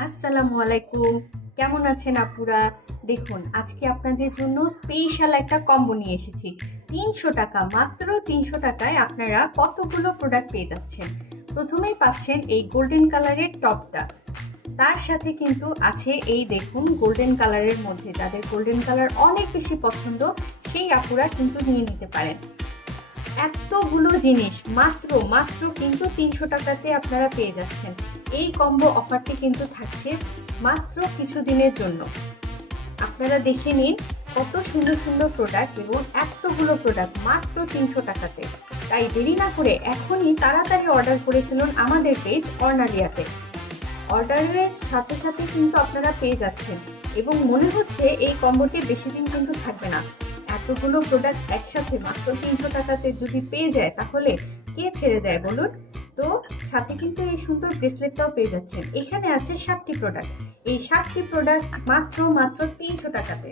আসসালামু আলাইকুম। কেমন আছেন আপুরা? দেখুন আজকে আপনাদের জন্য স্পেশাল একটা কম্বো নিয়ে এসেছি। ৩০০ টাকা, মাত্র ৩০০ টাকায় আপনারা কতগুলো প্রোডাক্ট পেয়ে যাচ্ছেন। প্রথমেই পাচ্ছেন এই গোল্ডেন কালারের টপটা, তার সাথে কিন্তু আছে এই দেখুন গোল্ডেন কালারের মধ্যে, যাদের গোল্ডেন কালার অনেক বেশি পছন্দ সেই আপুরা কিন্তু নিয়ে নিতে পারেন। এতগুলো জিনিস মাত্র মাত্র কিন্তু ৩০০ টাকাতে আপনারা পেয়ে যাচ্ছেন। এই কম্বো অফারটি কিন্তু থাকছে মাত্র কিছুদিনের জন্য। আপনারা দেখে নিন কত সুন্দর সুন্দর প্রোডাক্ট এবং এতগুলো প্রোডাক্ট মাত্র ৩০০ টাকাতে। তাই দেরি না করে এখনই তাড়াতাড়ি অর্ডার করে ফেলুন আমাদের পেজ অর্নালিয়াতে। অর্ডারের সাথে সাথে কিন্তু আপনারা পেয়ে যাচ্ছেন এবং মনে হচ্ছে এই কম্বোটি বেশি দিন কিন্তু থাকবে না। এতগুলো প্রোডাক্ট একসাথে মাত্র ৩০০ টাকাতে যদি পেয়ে যায় তাহলে কে ছেড়ে দেয় বলুন। তো সাথে কিন্তু এই সুন্দর ব্রেসলেটটাও পেয়ে যাচ্ছেন। এখানে আছে 7টি প্রোডাক্ট, এই 7টি প্রোডাক্ট মাত্র মাত্র ৩০০ টাকাতে।